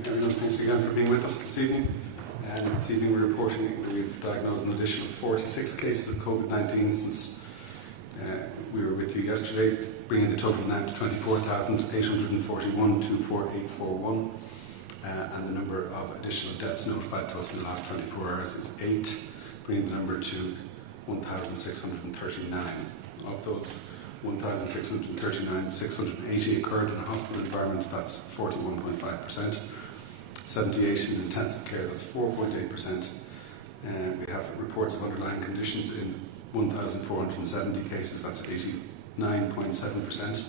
morning, everyone. Thanks again for being with us this evening. This evening we're reporting that we've diagnosed an additional 46 cases of COVID-19 since we were with you yesterday, bringing the total now to 24,841 24841. And the number of additional deaths notified to us in the last 24 hours is 8, bringing the number to 1,639. Of those 1,639, 680 occurred in a hospital environment, that's 41.5%. 78 in intensive care, that's 4.8%. We have reports of underlying conditions in 1,470 cases, that's 89.7%.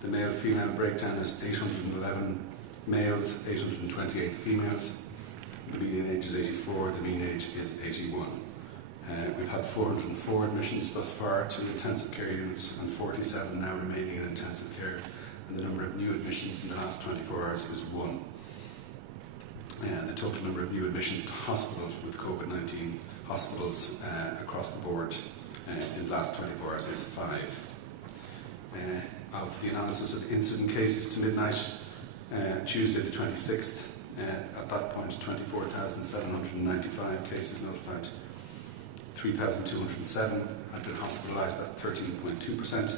The male-female breakdown is 811 males, 828 females. The median age is 84, the mean age is 81. We've had 404 admissions thus far to intensive care units and 47 now remaining in intensive care, and the number of new admissions in the last 24 hours is 1. The total number of new admissions to hospitals with COVID-19 hospitals across the board in the last 24 hours is 5. Of the analysis of incident cases to midnight, Tuesday the 26th, at that point 24,795 cases notified. 3,207 had been hospitalised, at 13.2%.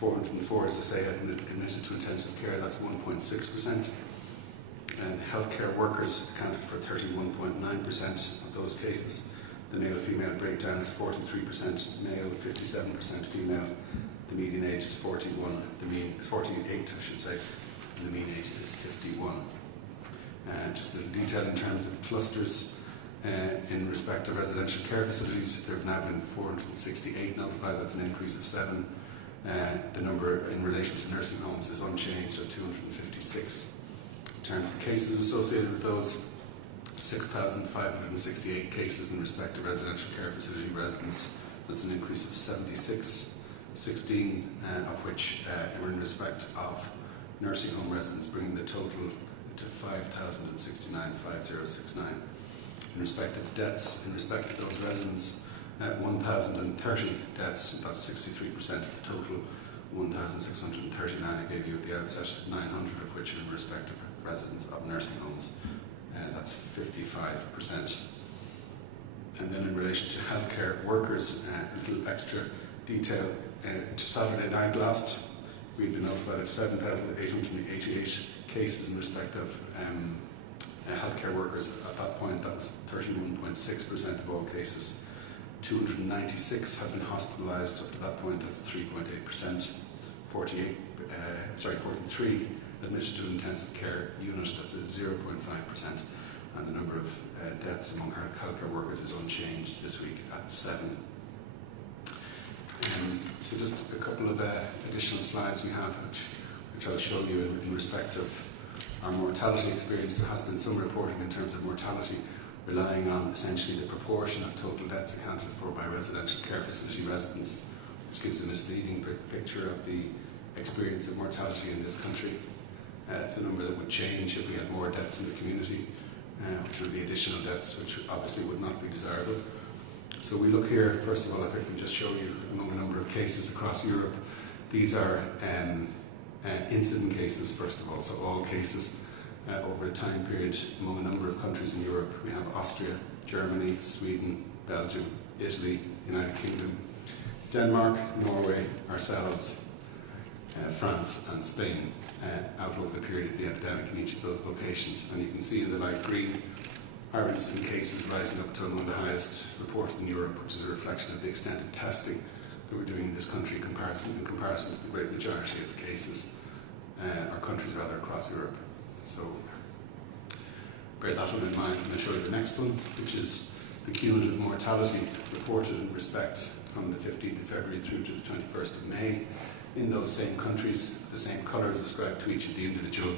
404, as I say, had been admitted to intensive care, that's 1.6%. And healthcare workers accounted for 31.9% of those cases. The male-female breakdown is 43% male, 57% female. The median age is 41, the mean is 48, I should say, and the mean age is 51. Just a little detail in terms of clusters. In respect to residential care facilities, there have now been 468 notified, that's an increase of 7. The number in relation to nursing homes is unchanged at 256. In terms of cases associated with those, 6,568 cases in respect to residential care facility residents, that's an increase of 76, 16 of which are in respect of nursing home residents, bringing the total to 5,069, 5069. In respect of deaths, in respect of those residents, 1,030 deaths, that's 63% of the total. 1,639 I gave you at the outset, 900 of which are in respect of residents of nursing homes, that's 55%. And then in relation to healthcare workers, a little extra detail. To Saturday night last, we'd been notified of 7,888 cases in respect of healthcare workers. At that point, that was 31.6% of all cases. 296 had been hospitalised up to that point, that's 3.8%. 43 admitted to intensive care unit, that's at 0.5%. And the number of deaths among healthcare workers is unchanged this week at 7. So just a couple of additional slides we have, which I'll show you in respect of our mortality experience. There has been some reporting in terms of mortality relying on essentially the proportion of total deaths accounted for by residential care facility residents, which gives a misleading picture of the experience of mortality in this country. It's a number that would change if we had more deaths in the community, which would be additional deaths, which obviously would not be desirable. So we look here, first of all, if I can just show you among a number of cases across Europe. These are incident cases, first of all, so all cases over a time period among a number of countries in Europe. We have Austria, Germany, Sweden, Belgium, Italy, United Kingdom, Denmark, Norway, ourselves, France and Spain, out over the period of the epidemic in each of those locations. And you can see in the light green our incident cases rising up to among the highest reported in Europe, which is a reflection of the extent of testing that we're doing in this country in comparison to the great majority of cases, or countries rather, across Europe. So bear that one in mind when I show you the next one, which is the cumulative mortality reported in respect from the 15th of February through to the 21st of May in those same countries. The same colours ascribed to each of the individual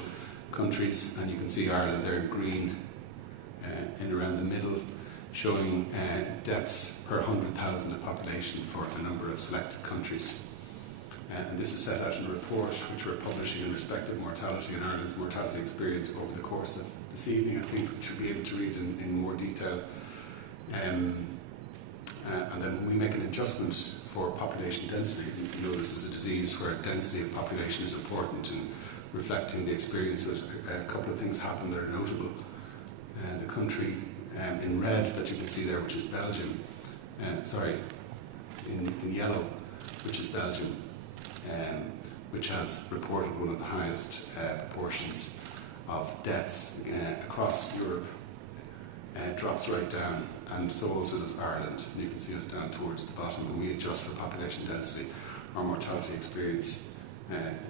countries, and you can see Ireland there in green in around the middle, showing deaths per 100,000 of population for a number of selected countries. And this is set out in a report which we're publishing in respect of mortality and Ireland's mortality experience over the course of this evening, I think, which you'll be able to read in more detail. And then when we make an adjustment for population density, you know this is a disease where density of population is important in reflecting the experience. A couple of things happened that are notable. The country in red that you can see there, which is Belgium, in yellow, which is Belgium, which has reported one of the highest proportions of deaths across Europe, drops right down, and so also does Ireland. And you can see us down towards the bottom. When we adjust for population density, our mortality experience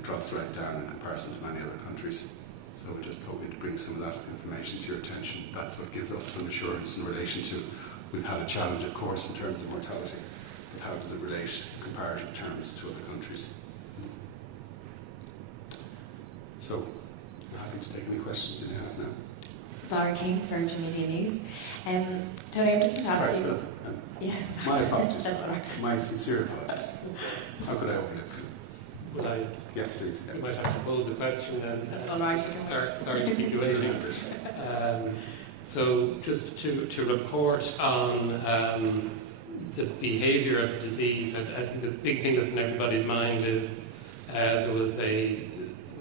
drops right down in comparison to many other countries. So we just hope to bring some of that information to your attention. That's what gives us some assurance in relation to, we've had a challenge, of course, in terms of mortality, but how does it relate in comparative terms to other countries? So, I'm happy to take any questions you may have now. Zara King, Virgin Media News. Tony, I'm just going to ask you. Philip. Yeah, my apologies. That's all right. My sincere apologies. How could I overlook you? Will I? Yeah, please. You might have to hold the question then. That's all right. Sorry to keep you waiting. So just to report on the behaviour of the disease, I think the big thing that's in everybody's mind is there was a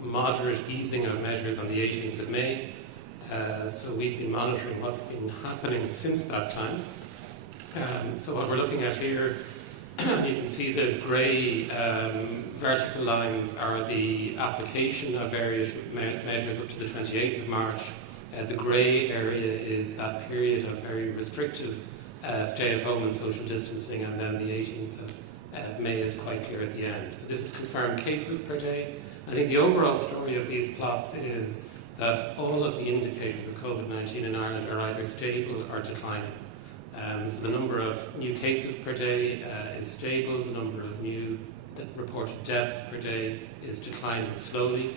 moderate easing of measures on the 18th of May. So we've been monitoring what's been happening since that time. So what we're looking at here, you can see the grey vertical lines are the application of various measures up to the 28th of March. The grey area is that period of very restrictive stay at home and social distancing, and then the 18th of May is quite clear at the end. So this is confirmed cases per day. I think the overall story of these plots is that all of the indicators of COVID-19 in Ireland are either stable or declining. So the number of new cases per day is stable, the number of new reported deaths per day is declining slowly.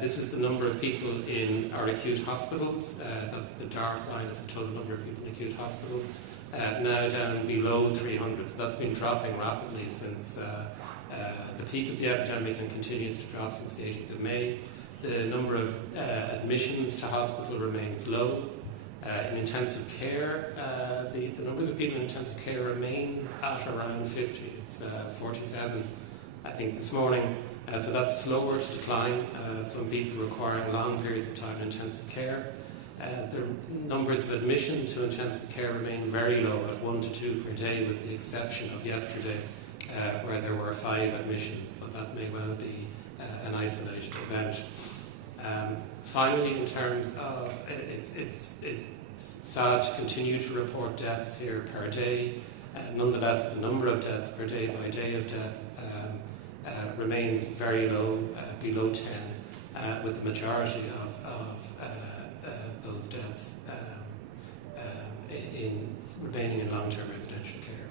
This is the number of people in our acute hospitals. That's the dark line, is the total number of people in acute hospitals. Now down below 300, so that's been dropping rapidly since the peak of the epidemic and continues to drop since the 18th of May. The number of admissions to hospital remains low. In intensive care, the numbers of people in intensive care remains at around 50. It's 47, I think, this morning. So that's slower to decline. Some people requiring long periods of time in intensive care. The numbers of admission to intensive care remain very low at 1 to 2 per day, with the exception of yesterday, where there were 5 admissions, but that may well be an isolated event. Finally, in terms of, it's sad to continue to report deaths here per day. Nonetheless, the number of deaths per day by day of death remains very low, below 10, with the majority of those deaths remaining in long-term residential care.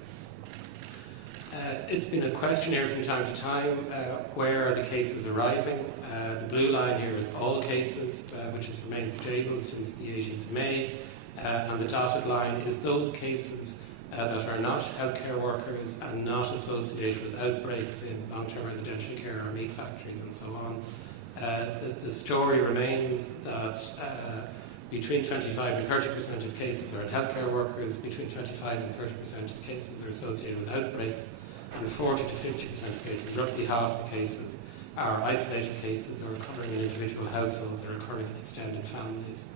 It's been a question here from time to time, where are the cases arising? The blue line here is all cases, which has remained stable since the 18th of May, and the dotted line is those cases that are not healthcare workers and not associated with outbreaks in long-term residential care or meat factories and so on. The story remains that between 25 and 30% of cases are in healthcare workers, between 25 and 30% of cases are associated with outbreaks, and 40 to 50% of cases, roughly half the cases, are isolated cases or occurring in individual households or occurring in extended families.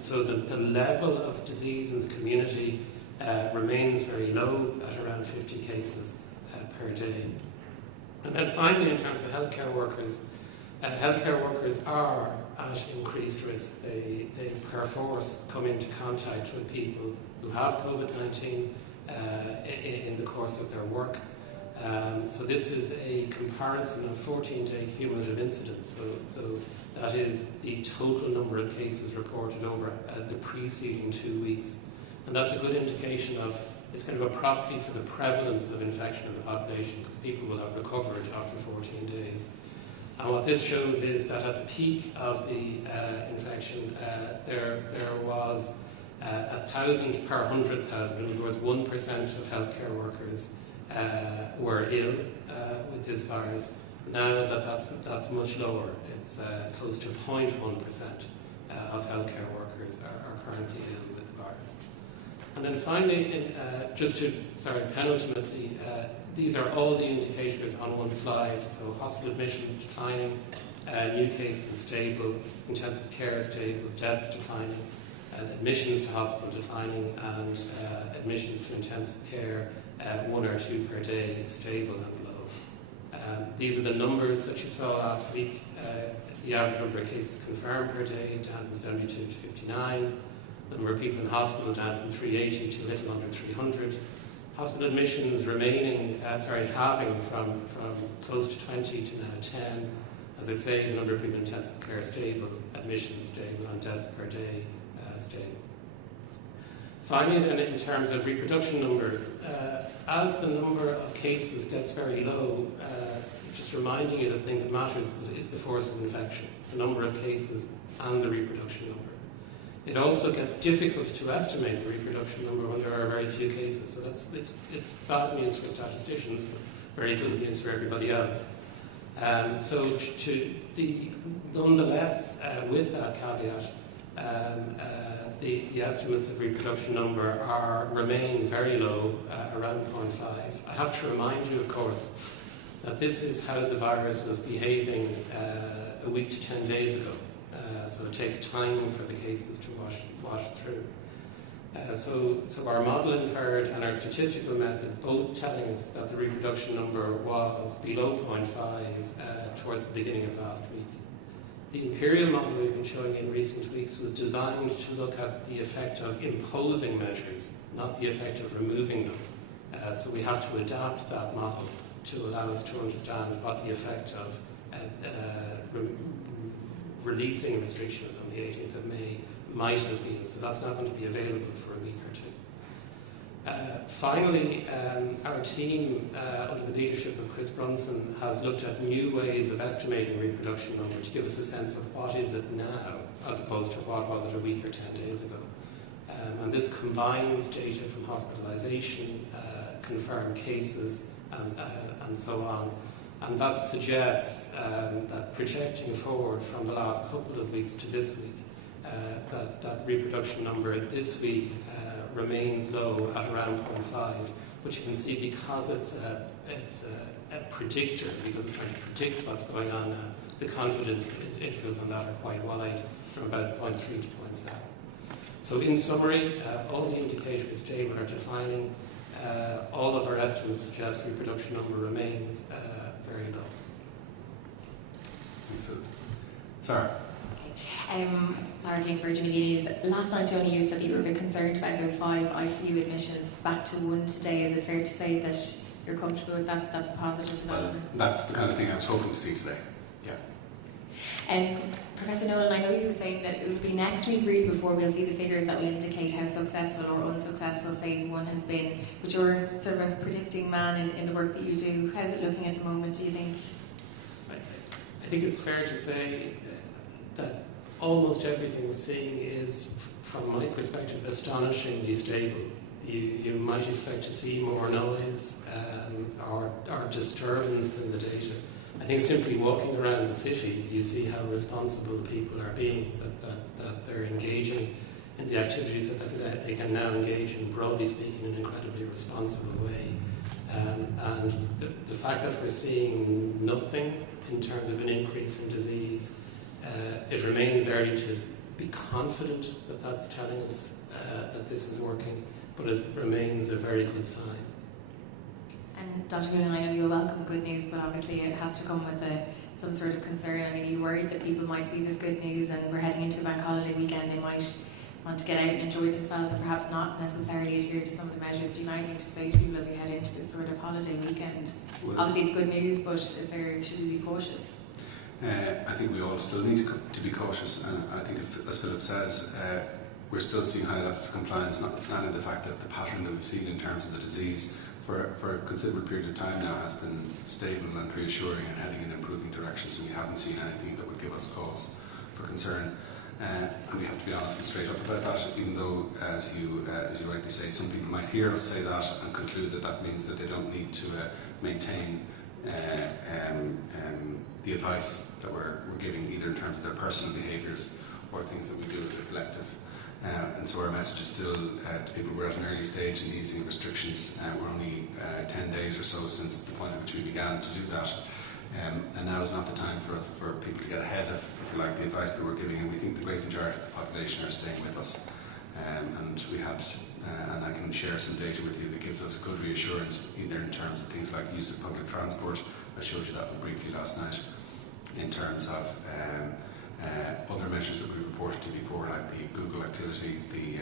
So the level of disease in the community remains very low at around 50 cases per day. And then finally, in terms of healthcare workers are at increased risk. They perforce come into contact with people who have COVID-19 in the course of their work. So this is a comparison of 14-day cumulative incidence. So that is the total number of cases reported over the preceding 2 weeks. And that's a good indication of, it's kind of a proxy for the prevalence of infection in the population, because people will have recovered after 14 days. And what this shows is that at the peak of the infection, there was 1,000 per 100,000. In other words, 1% of healthcare workers were ill with this virus. Now that's much lower. It's close to 0.1% of healthcare workers are currently ill with the virus. And then finally, penultimately, these are all the indicators on one slide. So hospital admissions declining, new cases stable, intensive care stable, deaths declining, admissions to hospital declining, and admissions to intensive care 1 or 2 per day stable and low. These are the numbers that you saw last week. The average number of cases confirmed per day down from 72 to 59. The number of people in hospital down from 380 to a little under 300. Hospital admissions halving from close to 20 to now 10. As I say, the number of people in intensive care stable, admissions stable, and deaths per day stable. Finally, then, in terms of reproduction number, as the number of cases gets very low, just reminding you that the thing that matters is the force of infection, the number of cases and the reproduction number. It also gets difficult to estimate the reproduction number when there are very few cases. So it's bad news for statisticians, but very good news for everybody else. Nonetheless, with that caveat, the estimates of reproduction number remain very low, around 0.5. I have to remind you, of course, that this is how the virus was behaving a week to 10 days ago. So it takes time for the cases to wash through. So our model inferred and our statistical method both telling us that the reproduction number was below 0.5 towards the beginning of last week. The imperial model we've been showing in recent weeks was designed to look at the effect of imposing measures, not the effect of removing them. So we have to adapt that model to allow us to understand what the effect of releasing restrictions on the 18th of May might have been. So that's not going to be available for a week or two. Finally, our team, under the leadership of Chris Brunson, has looked at new ways of estimating reproduction number to give us a sense of what is it now, as opposed to what was it a week or 10 days ago. And this combines data from hospitalisation, confirmed cases, and so on. And that suggests that projecting forward from the last couple of weeks to this week, that reproduction number this week remains low at around 0.5. But you can see, because it's a predictor, because it's trying to predict what's going on now, the confidence intervals on that are quite wide, from about 0.3 to 0.7. So in summary, all the indicators stable or declining. All of our estimates suggest reproduction number remains very low. Thanks. Sarah. Sarah King, Virgin Media News. Last night, Tony, you said that you were a bit concerned about those 5 ICU admissions back to 1 today. Is it fair to say that you're comfortable with that? That's a positive development? Well, that's the kind of thing I was hoping to see today. Yeah. Professor Nolan, I know you were saying that it will be next week really before we'll see the figures that will indicate how successful or unsuccessful phase 1 has been. But you're sort of a predicting man in the work that you do. How's it looking at the moment, do you think? I think it's fair to say that almost everything we're seeing is, from my perspective, astonishingly stable. You might expect to see more noise or disturbance in the data. I think simply walking around the city, you see how responsible people are being, that they're engaging in the activities that they can now engage in, broadly speaking, in an incredibly responsible way. And the fact that we're seeing nothing in terms of an increase in disease, it remains early to be confident that that's telling us that this is working, but it remains a very good sign. And Dr. Goonan, I know you'll welcome good news, but obviously it has to come with some sort of concern. I mean, are you worried that people might see this good news and we're heading into a bank holiday weekend, they might want to get out and enjoy themselves and perhaps not necessarily adhere to some of the measures? Do you have anything to say to people as we head into this sort of holiday weekend? Well, obviously it's good news, but should we be cautious? I think we all still need to be cautious, and I think, as Philip says, we're still seeing high levels of compliance, notwithstanding the fact that the pattern that we've seen in terms of the disease for a considerable period of time now has been stable and reassuring and heading in improving directions, and we haven't seen anything that would give us cause for concern. And we have to be honest and straight up about that, even though, as you rightly say, some people might hear us say that and conclude that that means that they don't need to maintain the advice that we're giving, either in terms of their personal behaviours or things that we do as a collective. And so our message is still to people, we're at an early stage in easing restrictions. We're only 10 days or so since the point at which we began to do that. And now is not the time for people to get ahead of, if you like, the advice that we're giving, and we think the great majority of the population are staying with us. And we had, and I can share some data with you that gives us good reassurance, either in terms of things like use of public transport. I showed you that one briefly last night. In terms of other measures that we reported to before, like the Google activity, the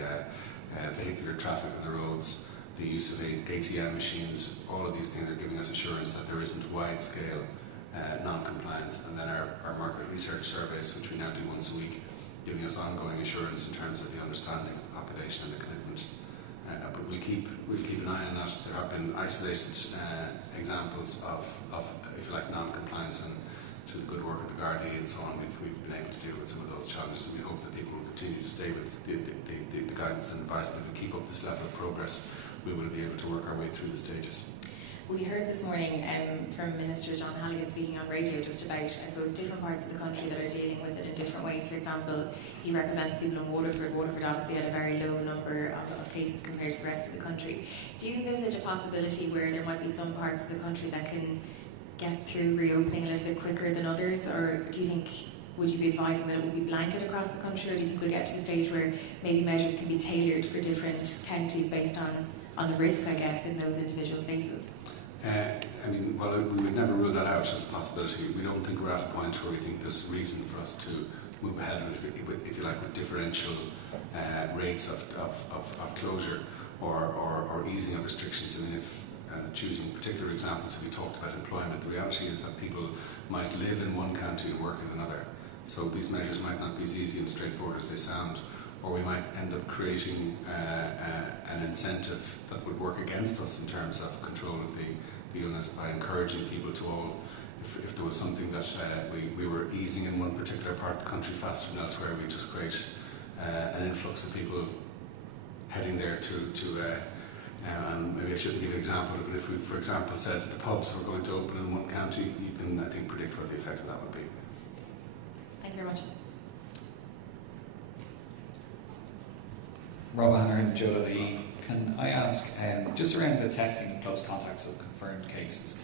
vehicular traffic on the roads, the use of ATM machines, all of these things are giving us assurance that there isn't wide-scale non-compliance. And then our market research surveys, which we now do once a week, giving us ongoing assurance in terms of the understanding of the population and the commitment. But we'll keep an eye on that. There have been isolated examples of, if you like, non-compliance, and through the good work of the Gardaí and so on, we've been able to deal with some of those challenges, and we hope that people will continue to stay with the guidance and advice. And if we keep up this level of progress, we will be able to work our way through the stages. We heard this morning from Minister John Halligan speaking on radio just about, I suppose, different parts of the country that are dealing with it in different ways. For example, he represents people in Waterford. Waterford obviously had a very low number of cases compared to the rest of the country. Do you envisage a possibility where there might be some parts of the country that can get through reopening a little bit quicker than others, or do you think, would you be advising that it will be blanket across the country, or do you think we'll get to a stage where maybe measures can be tailored for different counties based on the risk, I guess, in those individual cases? Well, we would never rule that out as a possibility. We don't think we're at a point where we think there's reason for us to move ahead with, if you like, with differential rates of closure or easing of restrictions. I mean, if choosing particular examples, if we talked about employment, the reality is that people might live in one county and work in another. So these measures might not be as easy and straightforward as they sound, or we might end up creating an incentive that would work against us in terms of control of the illness by encouraging people to all, if there was something that we were easing in one particular part of the country faster than elsewhere, we just create an influx of people heading there and maybe I shouldn't give an example, but if we, for example, said that the pubs were going to open in one county, you can, I think, predict what the effect of that would be. Thank you very much. Rob Hanner and Joe Levy, can I ask, just around the testing of close contacts of confirmed cases,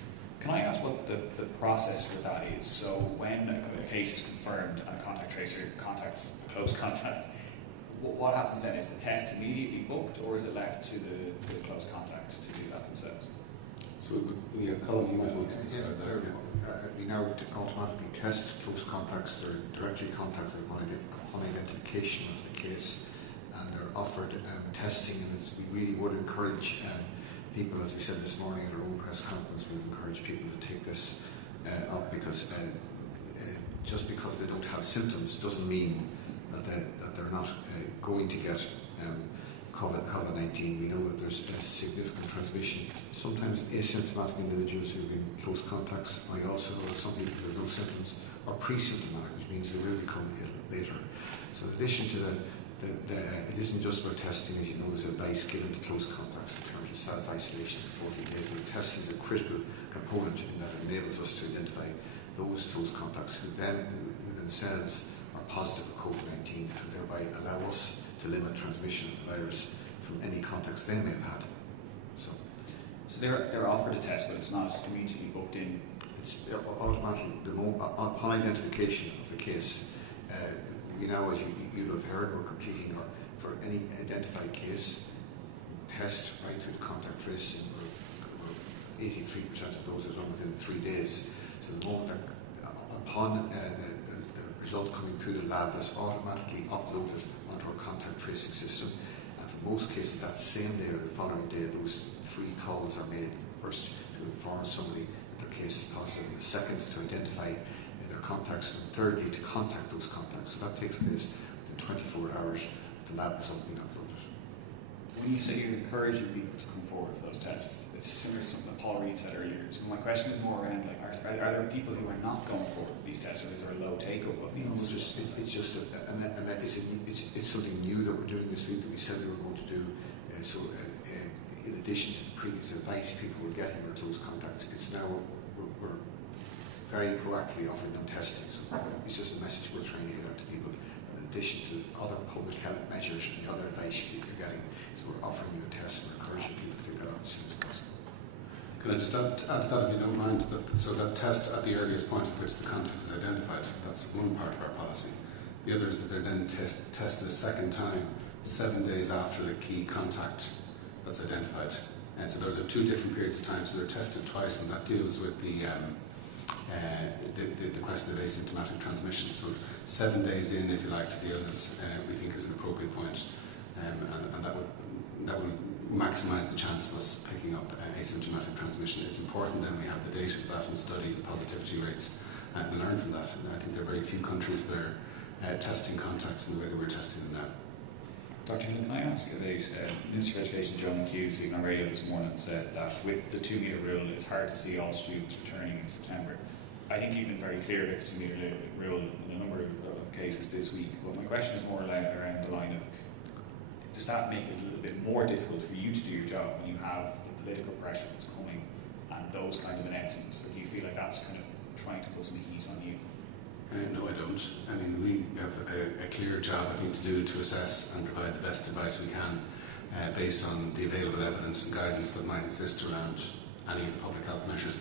can I ask what the process for that is? So when a case is confirmed and a contact tracer contacts a close contact, what happens then? Is the test immediately booked, or is it left to the close contact to do that themselves? So Colin, you might want to describe that. We now automatically test close contacts. They're directly contacted upon identification of the case, and they're offered testing. And we really would encourage people, as we said this morning at our own press conference, we would encourage people to take this up, because just because they don't have symptoms doesn't mean that they're not going to get COVID-19. We know that there's a significant transmission. Sometimes asymptomatic individuals who've been close contacts. I also know some people who have no symptoms are pre-symptomatic, which means they will become ill later. So in addition to that, it isn't just about testing. As you know, there's advice given to close contacts in terms of self-isolation for 14 days. But testing is a critical component in that it enables us to identify those close contacts who themselves are positive for COVID-19, and thereby allow us to limit transmission of the virus from any contacts they may have had. So they're offered a test, but it's not immediately booked in? It's automatically, upon identification of the case. We now, as you'll have heard, we're completing for any identified case test right through the contact tracing. We're 83% of those are done within 3 days. So the moment that upon the result coming through the lab, that's automatically uploaded onto our contact tracing system. And for most cases, that same day or the following day, those 3 calls are made. First, to inform somebody that their case is positive, and the second, to identify their contacts, and thirdly, to contact those contacts. So that takes place within 24 hours of the lab result being uploaded. When you say you're encouraging people to come forward for those tests, it's similar to something that Paul Reid said earlier. So my question is more around, like, are there people who are not going forward with these tests, or is there a low take-up of these? No, it's something new that we're doing this week that we said we were going to do. In addition to the previous advice people were getting or close contacts, it's now we're very proactively offering them testing. So it's just a message we're trying to get out to people. In addition to other public health measures and the other advice you're getting, so we're offering you a test and encouraging people to take that out as soon as possible. Can I just add to that, if you don't mind? So that test at the earliest point at which the contact is identified, that's one part of our policy. The other is that they're then tested a second time, 7 days after the key contact that's identified. And so those are 2 different periods of time, so they're tested twice, and that deals with the question of asymptomatic transmission. So 7 days in, if you like, to the illness, we think is an appropriate point, and that will maximise the chance of us picking up asymptomatic transmission. It's important then we have the data for that and study the positivity rates and learn from that. And I think there are very few countries that are testing contacts in the way that we're testing them now. Dr. Hill, can I ask about Minister of Education John Hughes, speaking on radio this morning, said that with the 2 metre rule, it's hard to see all students returning in September. I think you've been very clear about the 2 metre rule in a number of cases this week, but my question is more around the line of, does that make it a little bit more difficult for you to do your job when you have the political pressure that's coming and those kind of announcements? Or do you feel like that's kind of trying to put some heat on you? No, I don't. I mean, we have a clear job, I think, to do to assess and provide the best advice we can based on the available evidence and guidance that might exist around any of the public health measures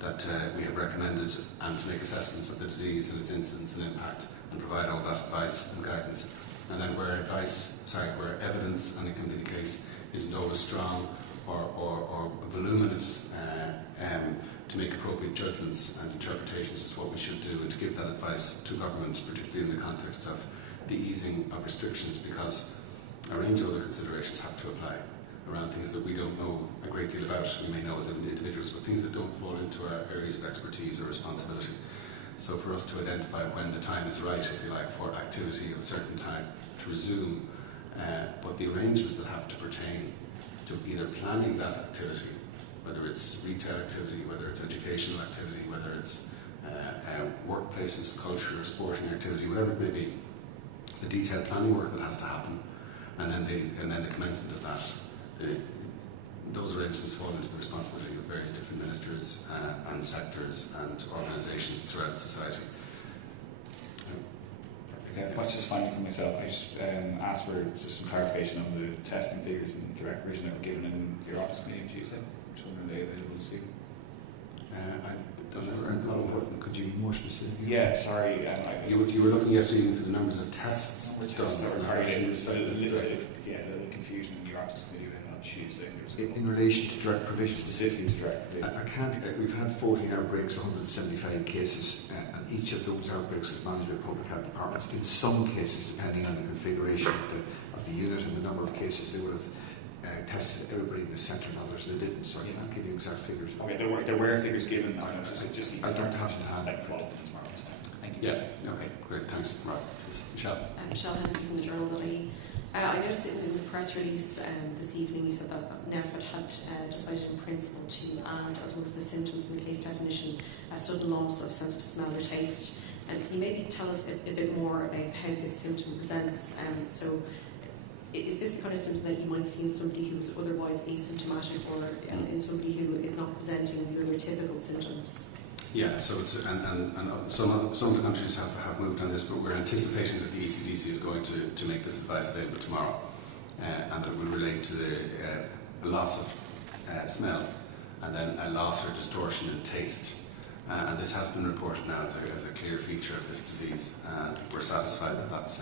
that we have recommended, and to make assessments of the disease and its incidence and impact and provide all that advice and guidance. And then where evidence, and it can be the case, isn't always strong or voluminous, to make appropriate judgments and interpretations as to what we should do, and to give that advice to governments, particularly in the context of the easing of restrictions, because a range of other considerations have to apply around things that we don't know a great deal about. We may know as individuals, but things that don't fall into our areas of expertise or responsibility. So for us to identify when the time is right, if you like, for activity of a certain time to resume, but the arrangements that have to pertain to either planning that activity, whether it's retail activity, whether it's educational activity, whether it's workplaces, culture, sporting activity, whatever it may be, the detailed planning work that has to happen, and then the commencement of that, those arrangements fall into the responsibility of various different ministers and sectors and organisations throughout society. Just finally for myself, I just asked for just some clarification on the testing figures and direct provision that were given in your office committee on Tuesday. Which one are they available to see? I don't know. Could you be more specific? Yeah, sorry. You were looking yesterday for the numbers of tests done. Yeah, a little confusion in your office committee on Tuesday. In relation to direct provision? Specifically to direct provision. We've had 14 outbreaks, 175 cases, and each of those outbreaks was managed by public health departments. In some cases, depending on the configuration of the unit and the number of cases, they would have tested everybody in the centre, and others they didn't. So I can't give you exact figures. Okay, there were figures given. I don't have to hand. Thank you. Yeah. Okay. Great. Thanks, Rob. Michelle. Michelle Hennessy from the Journal of the I noticed in the press release this evening you said that NEFID had decided in principle to add as one of the symptoms in the case definition a sudden loss of sense of smell or taste. Can you maybe tell us a bit more about how this symptom presents? So is this the kind of symptom that you might see in somebody who is otherwise asymptomatic, or in somebody who is not presenting the other typical symptoms? Yeah, so it's, and some of the countries have moved on this, but we're anticipating that the ECDC is going to make this advice available tomorrow, and that it will relate to the loss of smell, and then a loss or distortion in taste. And this has been reported now as a clear feature of this disease. We're satisfied that that's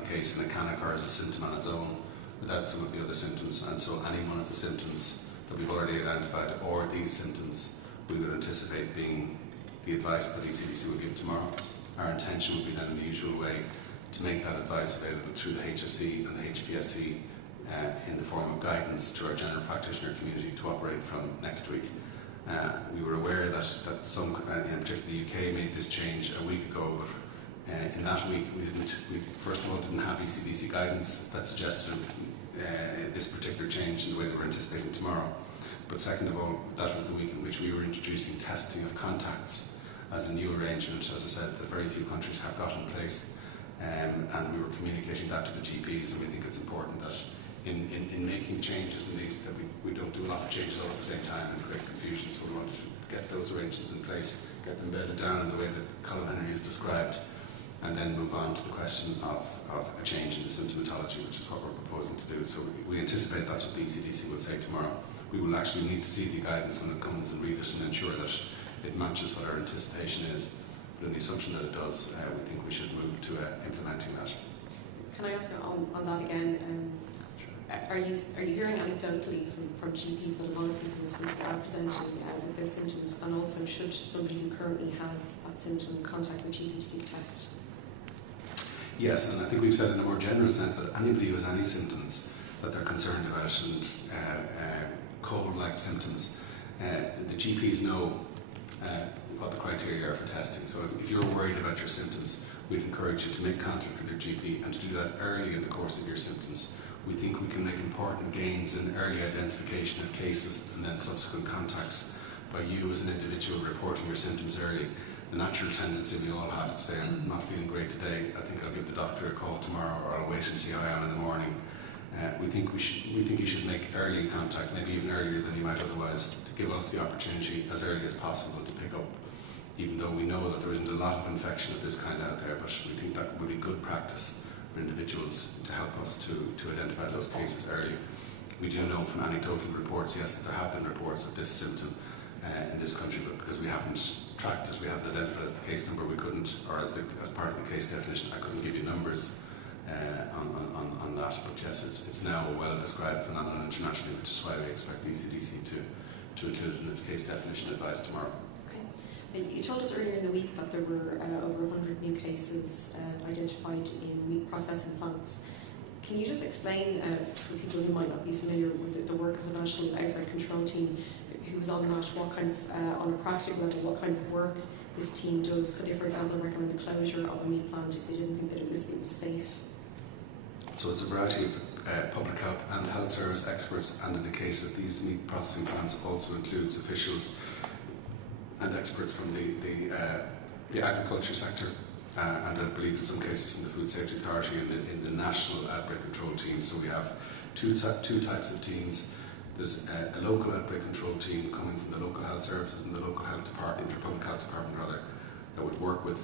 the case, and it can occur as a symptom on its own without some of the other symptoms. And so any one of the symptoms that we've already identified, or these symptoms, we would anticipate being the advice that ECDC will give tomorrow. Our intention would be then in the usual way to make that advice available through the HSE and the HPSC in the form of guidance to our general practitioner community to operate from next week. We were aware that some, in particular the UK, made this change a week ago, but in that week we first of all didn't have ECDC guidance that suggested this particular change in the way that we're anticipating tomorrow. But second of all, that was the week in which we were introducing testing of contacts as a new arrangement, as I said, that very few countries have got in place. And we were communicating that to the GPs, and we think it's important that in making changes in these, that we don't do a lot of changes all at the same time and create confusion. So we want to get those arrangements in place, get them bedded down in the way that Colin Henry has described, and then move on to the question of a change in the symptomatology, which is what we're proposing to do. So we anticipate that's what the ECDC will say tomorrow. we will actually need to see the guidance when it comes and read it and ensure that it matches what our anticipation is. But on the assumption that it does, we think we should move to implementing that. Can I ask on that again? Are you hearing anecdotally from GPs that a lot of people in this country are presenting with their symptoms, and also should somebody who currently has that symptom contact the GP to seek a test? Yes, and I think we've said in a more general sense that anybody who has any symptoms that they're concerned about, and cold-like symptoms, the GPs know what the criteria are for testing. So if you're worried about your symptoms, we'd encourage you to make contact with your GP and to do that early in the course of your symptoms. We think we can make important gains in early identification of cases and then subsequent contacts by you as an individual reporting your symptoms early. The natural tendency we all have to say, I'm not feeling great today, I think I'll give the doctor a call tomorrow, or I'll wait and see how I am in the morning. We think you should make early contact, maybe even earlier than you might otherwise, to give us the opportunity as early as possible to pick up, even though we know that there isn't a lot of infection of this kind out there, but we think that would be good practice for individuals to help us to identify those cases early. We do know from anecdotal reports, yes, that there have been reports of this symptom in this country, but because we haven't tracked it, we haven't identified the case number, we couldn't, or as part of the case definition, I couldn't give you numbers on that. But yes, it's now a well-described phenomenon internationally, which is why we expect the ECDC to include it in its case definition advice tomorrow. You told us earlier in the week that there were over 100 new cases identified in meat processing plants. Can you just explain, for people who might not be familiar with the work of the National Outbreak Control Team, who was on that, what kind of, on a practical level, what kind of work this team does? Could they, for example, recommend the closure of a meat plant if they didn't think that it was safe? So it's a variety of public health and health service experts, and in the case of these meat processing plants also includes officials and experts from the agriculture sector, and I believe in some cases from the Food Safety Authority in the National Outbreak Control Team. So we have two types of teams. There's a local outbreak control team coming from the local health services and the local health department, or public health department rather, that would work with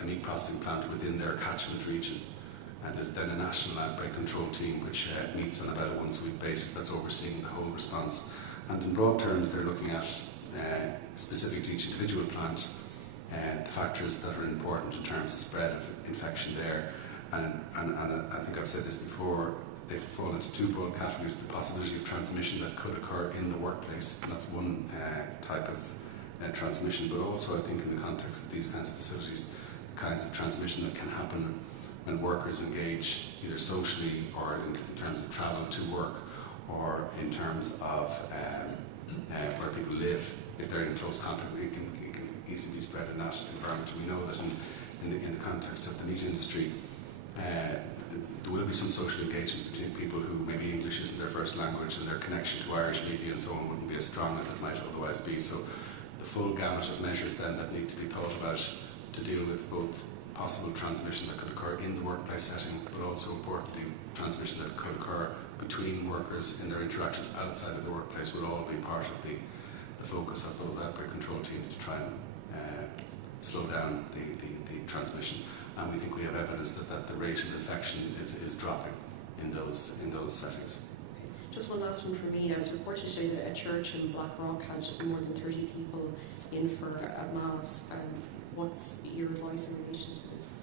a meat processing plant within their catchment region. And there's then a national outbreak control team which meets on about a once-a-week basis, that's overseeing the whole response. And in broad terms, they're looking at specific to each individual plant, the factors that are important in terms of spread of infection there. And I think I've said this before, they fall into two broad categories: the possibility of transmission that could occur in the workplace, and that's one type of transmission, but also I think in the context of these kinds of facilities, kinds of transmission that can happen when workers engage either socially or in terms of travel to work, or in terms of where people live. If they're in close contact, it can easily be spread in that environment. We know that in the context of the meat industry, there will be some social engagement between people who maybe English isn't their first language, and their connection to Irish media and so on wouldn't be as strong as it might otherwise be. So the full gamut of measures then that need to be thought about to deal with both possible transmission that could occur in the workplace setting, but also importantly transmission that could occur between workers in their interactions outside of the workplace, will all be part of the focus of those outbreak control teams to try and slow down the transmission. And we think we have evidence that the rate of infection is dropping in those settings. Just one last one for me. I was reported today that a church in Blackrock had more than 30 people in for a mass. What's your advice in relation to this?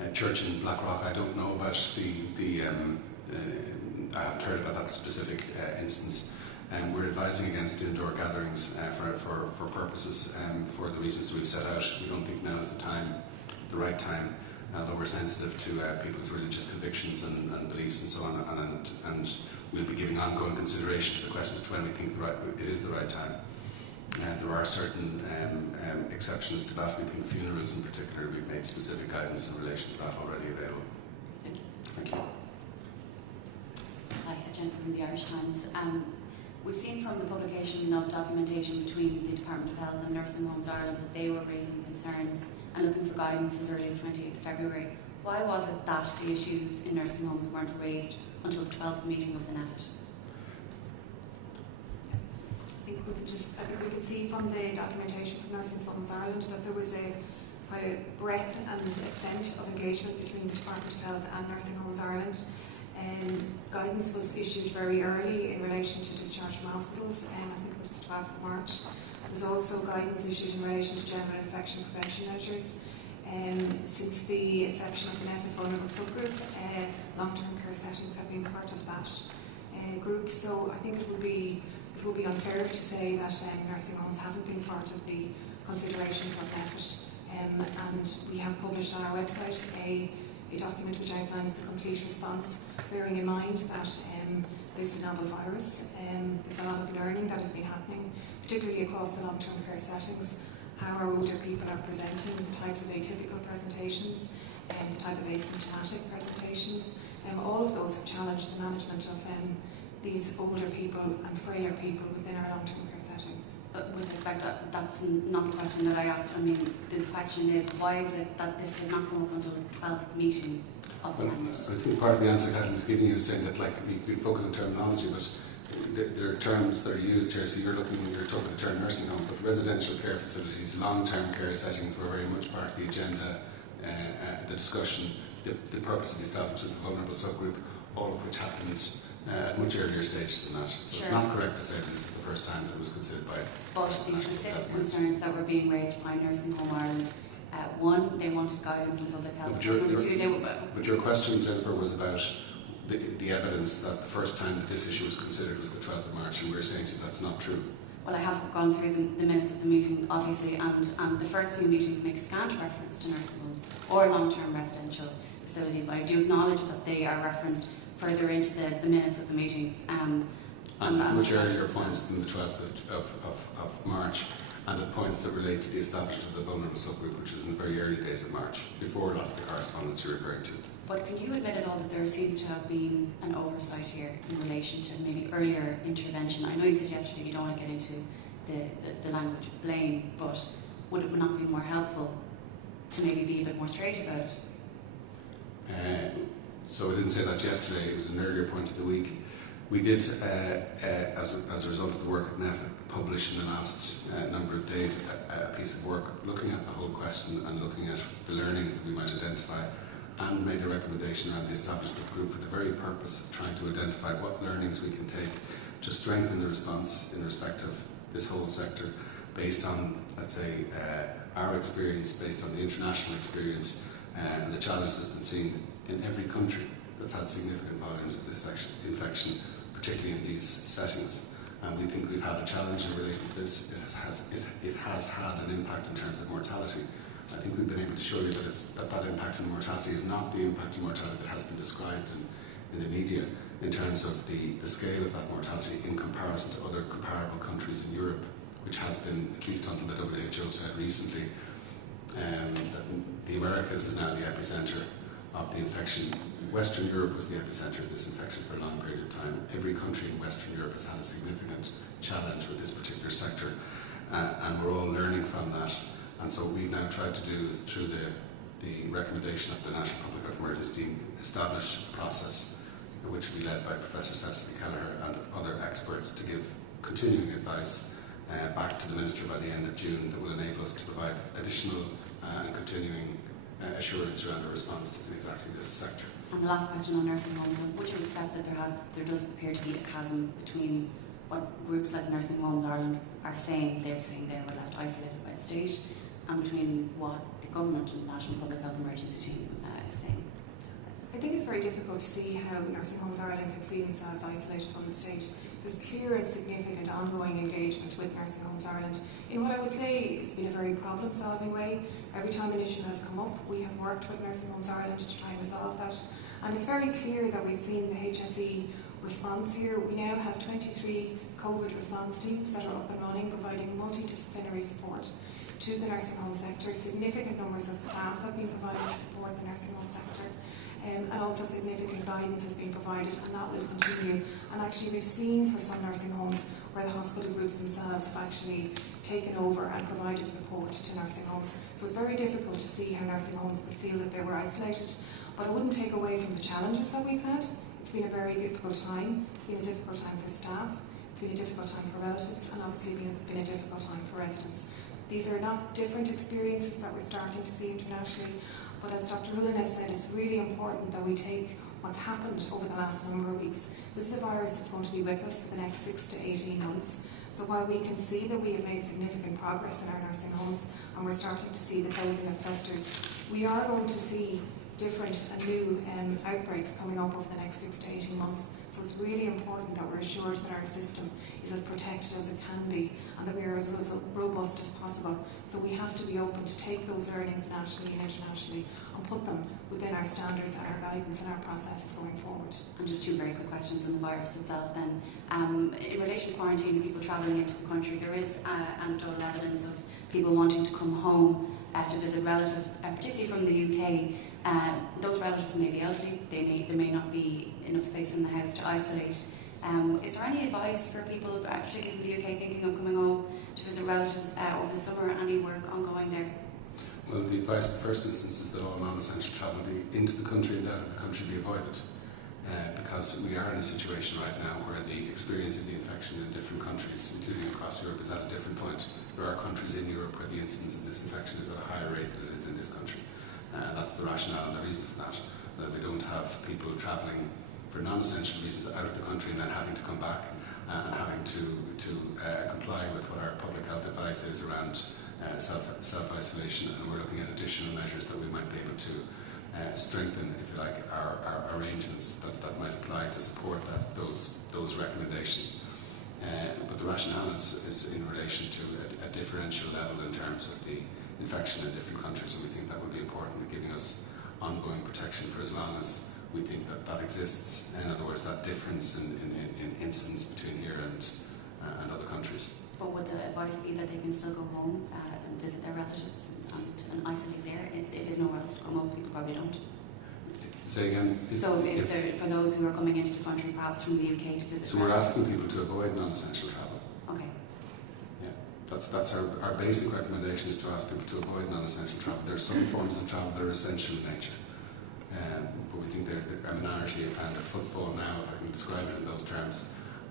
A church in Blackrock, I don't know about I haven't heard about that specific instance. We're advising against indoor gatherings for purposes, for the reasons we've set out. We don't think now is the right time, although we're sensitive to people's religious convictions and beliefs and so on, and we'll be giving ongoing consideration to the questions to when we think it is the right time. There are certain exceptions to that. We think funerals in particular, we've made specific guidance in relation to that already available. Thank you. Thank you. Hi, Jennifer from the Irish Times. We've seen from the publication of documentation between the Department of Health and Nursing Homes Ireland that they were raising concerns and looking for guidance as early as 28th February. Why was it that the issues in nursing homes weren't raised until the 12th meeting of the NEFIT? I think we can see from the documentation from Nursing Homes Ireland that there was quite a breadth and extent of engagement between the Department of Health and Nursing Homes Ireland. Guidance was issued very early in relation to discharge from hospitals, I think it was the 12th of March. There was also guidance issued in relation to general infection prevention measures. Since the inception of the NEFIT vulnerable subgroup, long-term care settings have been part of that group, so I think it would be unfair to say that nursing homes haven't been part of the considerations of NEFIT. And we have published on our website a document which outlines the complete response, bearing in mind that this is a novel virus. There's a lot of learning that has been happening, particularly across the long-term care settings, how our older people are presenting, the types of atypical presentations, the type of asymptomatic presentations. All of those have challenged the management of these older people and frailer people within our long-term care settings. But with respect to that's not the question that I asked. I mean, the question is, why is it that this did not come up until the 12th meeting of the NEFIT? I think part of the answer Helen is giving you is saying that, like, we focus on terminology, but there are terms that are used here. So you're looking when you're talking the term nursing home, but residential care facilities, long-term care settings were very much part of the agenda, the discussion, the purpose of the establishment of the vulnerable subgroup, all of which happened at much earlier stages than that. So Sure. it's not correct to say that this is the first time that it was considered by. But the specific concerns that were being raised by Nursing Home Ireland, one, they wanted guidance on public health. But your question, Jennifer, was about the evidence that the first time that this issue was considered was the 12th of March, and we're saying to you that's not true. Well, I have gone through the minutes of the meeting, obviously, and the first few meetings make scant reference to nursing homes or long-term residential facilities, but I do acknowledge that they are referenced further into the minutes of the meetings. And much earlier points than the 12th of March, and at points that relate to the establishment of the vulnerable subgroup, which is in the very early days of March, before a lot of the correspondence you're referring to. But can you admit at all that there seems to have been an oversight here in relation to maybe earlier intervention? I know you said yesterday you don't want to get into the language of blame, but would it not be more helpful to maybe be a bit more straight about it? So I didn't say that yesterday, it was an earlier point of the week. We did, as a result of the work at NEFIT, publish in the last number of days a piece of work looking at the whole question and looking at the learnings that we might identify, and made a recommendation around the establishment group for the very purpose of trying to identify what learnings we can take to strengthen the response in respect of this whole sector based on, let's say, our experience, based on the international experience and the challenges that have been seen in every country that's had significant volumes of this infection, particularly in these settings. And we think we've had a challenge in relation to this. It has had an impact in terms of mortality. I think we've been able to show you that that impact on mortality is not the impact on mortality that has been described in the media in terms of the scale of that mortality in comparison to other comparable countries in Europe, which has been, at least until the WHO said recently, that the Americas is now the epicentre of the infection. Western Europe was the epicentre of this infection for a long period of time. Every country in Western Europe has had a significant challenge with this particular sector, and we're all learning from that. And so what we've now tried to do is, through the recommendation of the National Public Health Emergency Team, establish a process which will be led by Professor Cecily Kelleher and other experts to give continuing advice back to the Minister by the end of June that will enable us to provide additional and continuing assurance around a response in exactly this sector. And the last question on nursing homes, would you accept that there does appear to be a chasm between what groups like Nursing Homes Ireland are saying, they're saying they were left isolated by the state, and between what the government and the National Public Health Emergency Team is saying? I think it's very difficult to see how Nursing Homes Ireland can see themselves isolated from the state. There's clear and significant ongoing engagement with Nursing Homes Ireland in what I would say has been a very problem-solving way. Every time an issue has come up, we have worked with Nursing Homes Ireland to try and resolve that. And it's very clear that we've seen the HSE response here. We now have 23 COVID response teams that are up and running, providing multidisciplinary support to the nursing home sector. Significant numbers of staff have been provided to support the nursing home sector. And also significant guidance has been provided, and that will continue. And actually we've seen for some nursing homes where the hospital groups themselves have actually taken over and provided support to nursing homes. So it's very difficult to see how nursing homes would feel that they were isolated. But I wouldn't take away from the challenges that we've had. It's been a very difficult time. It's been a difficult time for staff. It's been a difficult time for relatives, and obviously it's been a difficult time for residents. These are not different experiences that we're starting to see internationally. But as Dr. Hullen has said, it's really important that we take what's happened over the last number of weeks. This is a virus that's going to be with us for the next 6 to 18 months. So while we can see that we have made significant progress in our nursing homes and we're starting to see the closing of clusters, we are going to see different and new outbreaks coming up over the next 6 to 18 months. So it's really important that we're assured that our system is as protected as it can be and that we are as robust as possible. So we have to be open to take those learnings nationally and internationally and put them within our standards and our guidance and our processes going forward. And just two very quick questions on the virus itself then. In relation to quarantine and people travelling into the country, there is anecdotal evidence of people wanting to come home to visit relatives, particularly from the UK. Those relatives may be elderly, there may not be enough space in the house to isolate. Is there any advice for people, particularly from the UK, thinking of coming home to visit relatives over the summer? Any work ongoing there? Well, the advice in the first instance is that all non-essential travel into the country and out of the country be avoided. Because we are in a situation right now where the experience of the infection in different countries, including across Europe, is at a different point. There are countries in Europe where the incidence of this infection is at a higher rate than it is in this country. That's the rationale and the reason for that. That we don't have people travelling for non-essential reasons out of the country and then having to come back and having to comply with what our public health advice is around self-isolation, and we're looking at additional measures that we might be able to strengthen, if you like, our arrangements that might apply to support those recommendations. But the rationale is in relation to a differential level in terms of the infection in different countries, and we think that will be important in giving us ongoing protection for as long as we think that exists. In other words, that difference in incidence between here and other countries. But would the advice be that they can still go home and visit their relatives and isolate there? If they've nowhere else to come home, people probably don't. Say again? So for those who are coming into the country, perhaps from the UK to visit. So we're asking people to avoid non-essential travel. Okay. Yeah, that's our basic recommendation, is to ask people to avoid non-essential travel. There are some forms of travel that are essential in nature, but we think a minority and a footfall now, if I can describe it in those terms,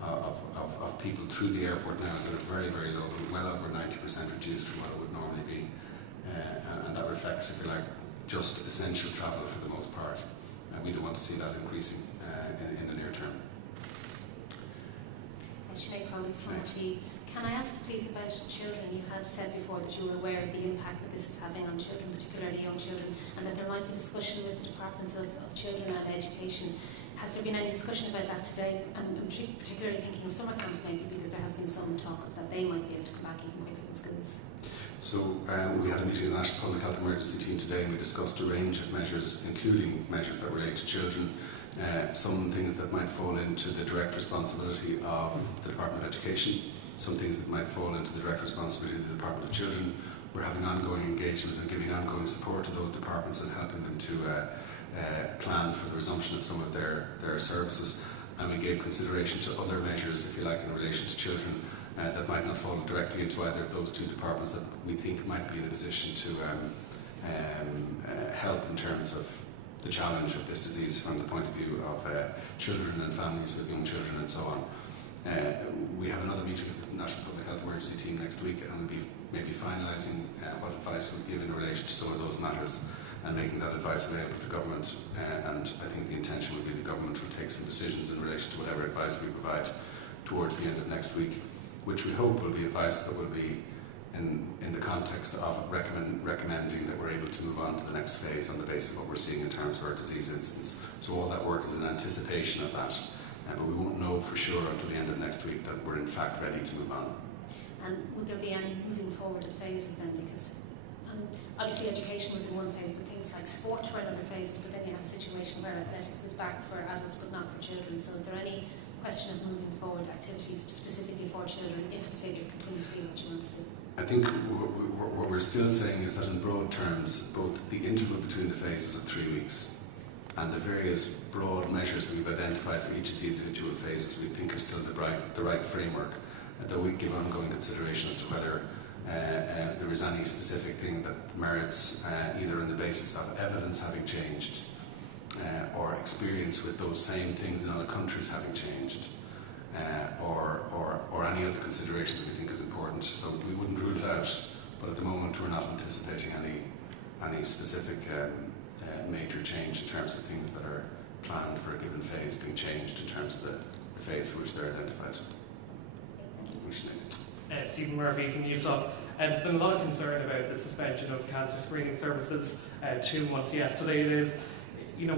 of people through the airport now is at a very, very low, well over 90% reduced from what it would normally be. And that reflects, if you like, just essential travel for the most part. We don't want to see that increasing in the near term. Sinead Crowley from RT. Can I ask please about children? You had said before that you were aware of the impact that this is having on children, particularly young children, and that there might be discussion with the departments of children and education. Has there been any discussion about that today? And I'm particularly thinking of summer camps maybe, because there has been some talk that they might be able to come back even quicker than schools. So we had a meeting of the National Public Health Emergency Team today, and we discussed a range of measures, including measures that relate to children, some things that might fall into the direct responsibility of the Department of Education, some things that might fall into the direct responsibility of the Department of Children. We're having ongoing engagement and giving ongoing support to those departments and helping them to plan for the resumption of some of their services. And we gave consideration to other measures, if you like, in relation to children that might not fall directly into either of those two departments that we think might be in a position to help in terms of the challenge of this disease from the point of view of children and families with young children and so on. We have another meeting with the National Public Health Emergency Team next week, and we'll be maybe finalising what advice we'll give in relation to some of those matters and making that advice available to government. And I think the intention would be the government will take some decisions in relation to whatever advice we provide towards the end of next week, which we hope will be advice that will be in the context of recommending that we're able to move on to the next phase on the basis of what we're seeing in terms of our disease incidence. So all that work is in anticipation of that, but we won't know for sure until the end of next week that we're in fact ready to move on. And would there be any moving forward of phases then? Because obviously education was in one phase, but things like sport were in other phases, but then you have a situation where athletics is back for adults but not for children. So is there any question of moving forward activities specifically for children if the figures continue to be what you want to see? I think what we're still saying is that in broad terms, both the interval between the phases of 3 weeks and the various broad measures that we've identified for each of the individual phases we think are still the right framework, that we give ongoing consideration as to whether there is any specific thing that merits either on the basis of evidence having changed or experience with those same things in other countries having changed, or any other consideration that we think is important. So we wouldn't rule it out, but at the moment we're not anticipating any specific major change in terms of things that are planned for a given phase being changed in terms of the phase for which they're identified. Stephen Murphy from Newstop. There's been a lot of concern about the suspension of cancer screening services 2 months yesterday it is.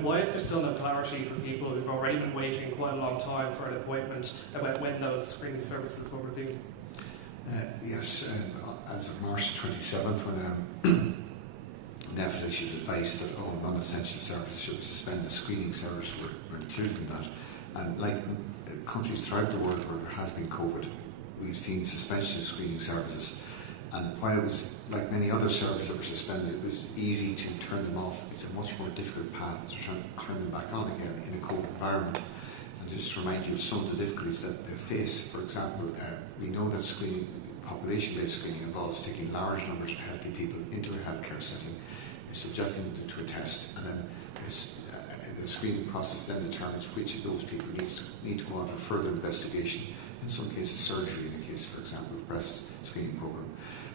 Why is there still no clarity for people who've already been waiting quite a long time for an appointment about when those screening services will resume? Yes, as of March 27th, when NEFIT issued advice that all non-essential services should be suspended, the screening service were included in that. And like countries throughout the world where there has been COVID, we've seen suspension of screening services. And while it was, like many other services that were suspended, it was easy to turn them off. It's a much more difficult path to turn them back on again in a COVID environment. And just to remind you of some of the difficulties that they face. For example, we know that screening, population-based screening, involves taking large numbers of healthy people into a healthcare setting, subjecting them to a test, and then the screening process then determines which of those people need to go on for further investigation. In some cases, surgery. In the case, for example, of breast screening program.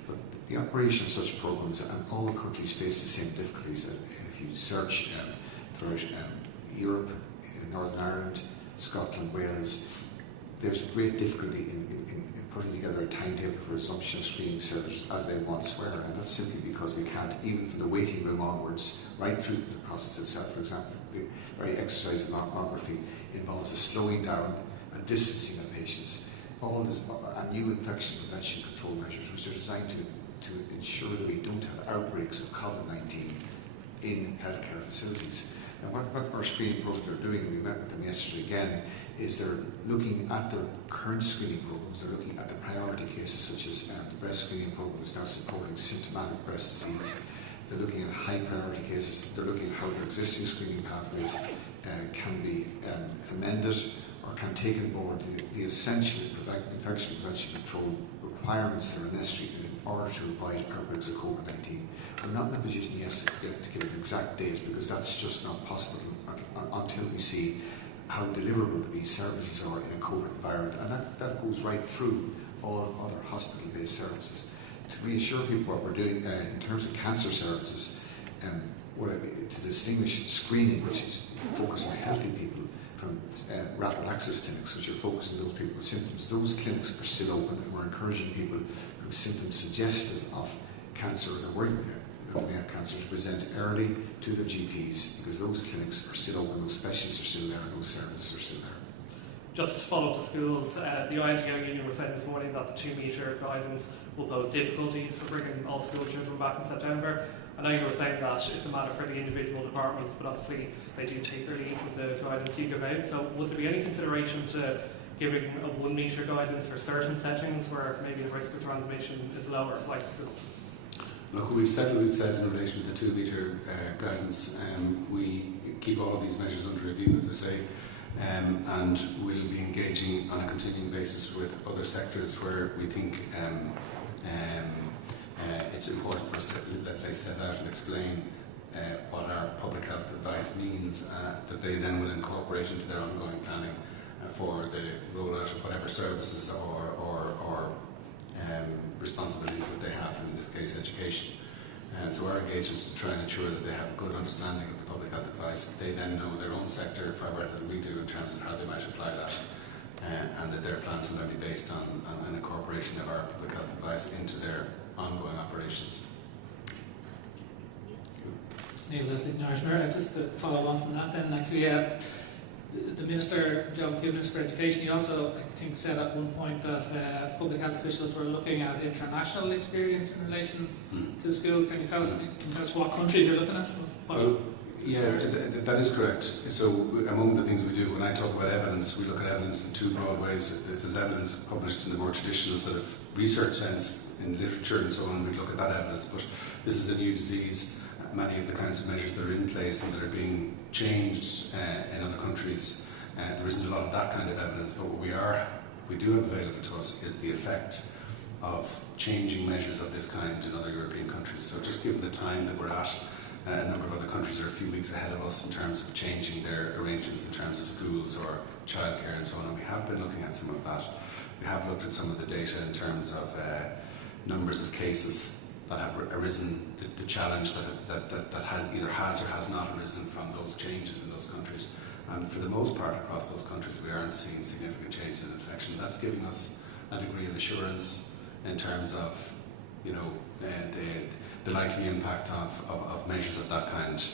But the operation of such programs, and all countries face the same difficulties. If you search throughout Europe, Northern Ireland, Scotland, Wales, there's great difficulty in putting together a timetable for resumption of screening service as they once were, and that's simply because we can't, even from the waiting room onwards, right through the process itself. For example, the very exercise of mammography involves a slowing down and distancing of patients. All this, and new infection prevention control measures, which are designed to ensure that we don't have outbreaks of COVID-19 in healthcare facilities. And what our screening programs are doing, and we met with them yesterday again, is they're looking at their current screening programs. They're looking at the priority cases, such as the breast screening program is now supporting symptomatic breast disease. They're looking at high priority cases. They're looking at how their existing screening pathways can be amended or can take on board the essential infection prevention control requirements that are necessary in order to avoid outbreaks of COVID-19. We're not in a position yet to give an exact date, because that's just not possible until we see how deliverable these services are in a COVID environment. And that goes right through all other hospital-based services. To reassure people what we're doing in terms of cancer services, to distinguish screening, which is focused on healthy people, from rapid access clinics, which are focused on those people with symptoms. Those clinics are still open, and we're encouraging people who have symptoms suggestive of cancer or that they have cancer to present early to their GPs, because those clinics are still open, those specialists are still there, and those services are still there. Just to follow up to schools, the INTO union was saying this morning that the 2-metre guidance will pose difficulties for bringing all school children back in September. I know you were saying that it's a matter for the individual departments, but obviously they do take their lead from the guidance you give out. So would there be any consideration to giving a 1-metre guidance for certain settings where maybe the risk of transmission is lower, like school? Look, we've said in relation to the 2-metre guidance. We keep all of these measures under review, as I say, and we'll be engaging on a continuing basis with other sectors where we think it's important for us to, let's say, set out and explain what our public health advice means, that they then will incorporate into their ongoing planning for the rollout of whatever services or responsibilities that they have, in this case education. And so our engagement is to try and ensure that they have a good understanding of the public health advice, that they then know their own sector far better than we do in terms of how they might apply that, and that their plans will then be based on an incorporation of our public health advice into their ongoing operations. Neil Leslie, Irish Mirror. Just to follow on from that then, actually, the Minister, John Minister for Education, he also, I think, said at one point that public health officials were looking at international experience in relation to school. Can you tell us what countries you're looking at? Well, yeah, that is correct. So among the things we do, when I talk about evidence, we look at evidence in 2 broad ways. There's evidence published in the more traditional sort of research sense, in literature and so on, we look at that evidence. But this is a new disease. Many of the kinds of measures that are in place and that are being changed in other countries, there isn't a lot of that kind of evidence, but what we do have available to us is the effect of changing measures of this kind in other European countries. So just given the time that we're at, a number of other countries are a few weeks ahead of us in terms of changing their arrangements in terms of schools or childcare and so on, and we have been looking at some of that. We have looked at some of the data in terms of numbers of cases that have arisen, the challenge that either has or has not arisen from those changes in those countries. And for the most part across those countries, we aren't seeing significant changes in infection. That's giving us a degree of assurance in terms of, you know, the likely impact of measures of that kind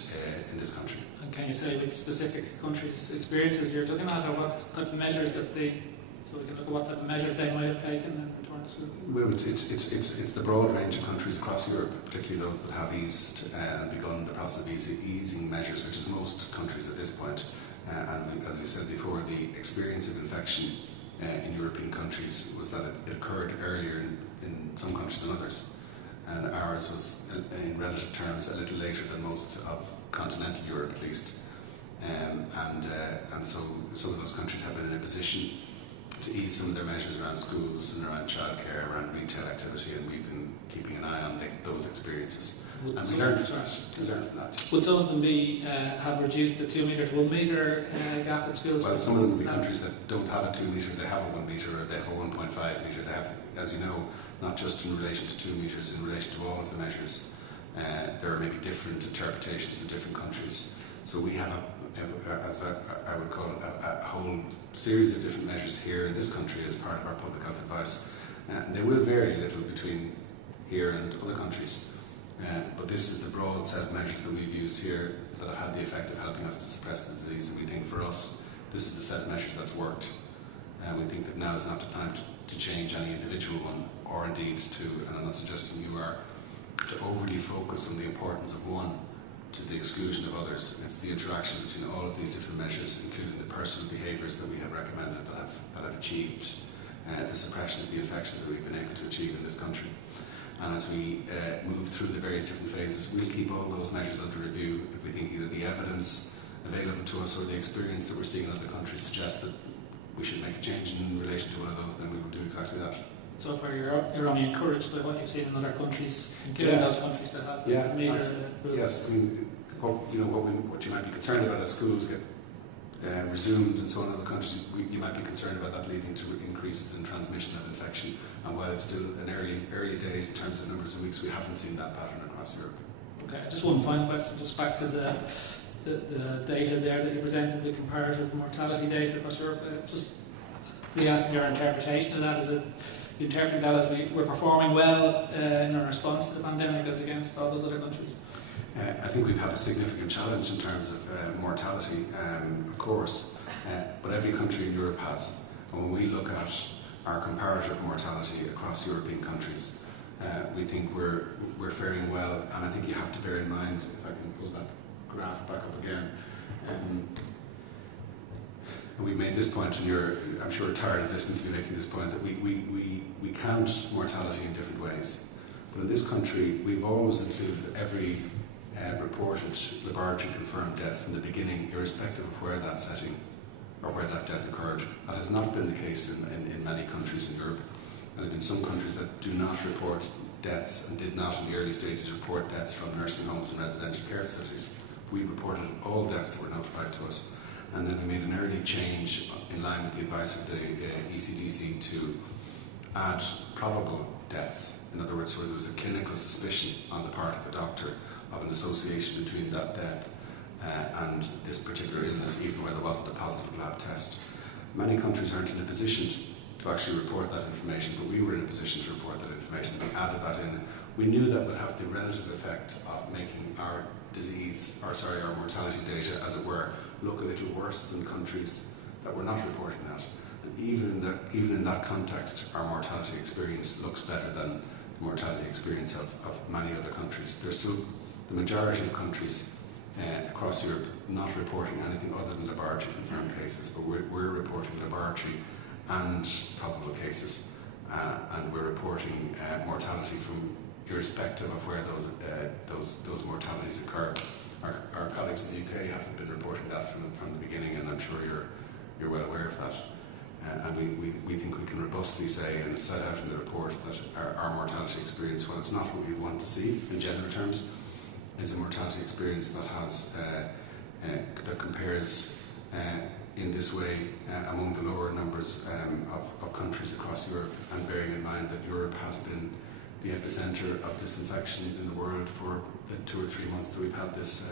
in this country. And can you say which specific countries' experiences you're looking at, or what type of measures that they, so we can look at what type of measures they might have taken in return to school? Well, it's the broad range of countries across Europe, particularly those that have eased and begun the process of easing measures, which is most countries at this point. And as we said before, the experience of infection in European countries was that it occurred earlier in some countries than others. And ours was, in relative terms, a little later than most of continental Europe, at least. And so some of those countries have been in a position to ease some of their measures around schools and around childcare, around retail activity, and we've been keeping an eye on those experiences. And we learned from that. Would some of them have reduced the 2 metre to 1 metre gap in schools? Well, some of them will be countries that don't have a 2 metre, they have a 1 metre, or they have a 1.5 metre. They have, as you know, not just in relation to 2 metres, in relation to all of the measures. There are maybe different interpretations in different countries. So we have, I would call it, a whole series of different measures here in this country as part of our public health advice. And they will vary a little between here and other countries. But this is the broad set of measures that we've used here that have had the effect of helping us to suppress the disease. And we think for us, this is the set of measures that's worked. And we think that now is not the time to change any individual one, or indeed to, and I'm not suggesting you are, to overly focus on the importance of one to the exclusion of others. It's the interaction between all of these different measures, including the personal behaviours that we have recommended that have achieved the suppression of the infection that we've been able to achieve in this country. And as we move through the various different phases, we'll keep all those measures under review. If we think either the evidence available to us or the experience that we're seeing in other countries suggests that we should make a change in relation to one of those, then we will do exactly that. So far, you're only encouraged by what you've seen in other countries, including those countries that have Yes, I mean, what you might be concerned about as schools get resumed and so on in other countries, you might be concerned about that leading to increases in transmission of infection. And while it's still in early days in terms of numbers of weeks, we haven't seen that pattern across Europe. Okay, just one final question, just back to the data there that you presented, the comparative mortality data across Europe. Just be asking your interpretation of that. Is it you interpret that as we're performing well in our response to the pandemic as against all those other countries? I think we've had a significant challenge in terms of mortality, of course, but every country in Europe has. And when we look at our comparative mortality across European countries, we think we're faring well. And I think you have to bear in mind, if I can pull that graph back up again, and we made this point, and I'm sure tired of listening to me making this point, that we count mortality in different ways. But in this country, we've always included every reported laboratory confirmed death from the beginning, irrespective of where that setting or where that death occurred. That has not been the case in many countries in Europe. And in some countries that do not report deaths and did not in the early stages report deaths from nursing homes and residential care facilities, we reported all deaths that were notified to us. And then we made an early change in line with the advice of the ECDC to add probable deaths. In other words, where there was a clinical suspicion on the part of a doctor of an association between that death and this particular illness, even where there wasn't a positive lab test. Many countries aren't in a position to actually report that information, but we were in a position to report that information. We added that in. We knew that would have the relative effect of making our our mortality data, as it were, look a little worse than countries that were not reporting that. And even in that context, our mortality experience looks better than the mortality experience of many other countries. There's still the majority of countries across Europe not reporting anything other than laboratory confirmed cases, but we're reporting laboratory and probable cases, and we're reporting mortality from irrespective of where those mortalities occur. Our colleagues in the UK haven't been reporting that from the beginning, and I'm sure you're well aware of that. And we think we can robustly say, and it's set out in the report, that our mortality experience, while it's not what we want to see in general terms, is a mortality experience that has that compares in this way among the lower numbers of countries across Europe, and bearing in mind that Europe has been the epicenter of this infection in the world for the 2 or 3 months that we've had this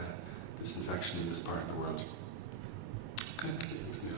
infection in this part of the world. Thanks, Neil.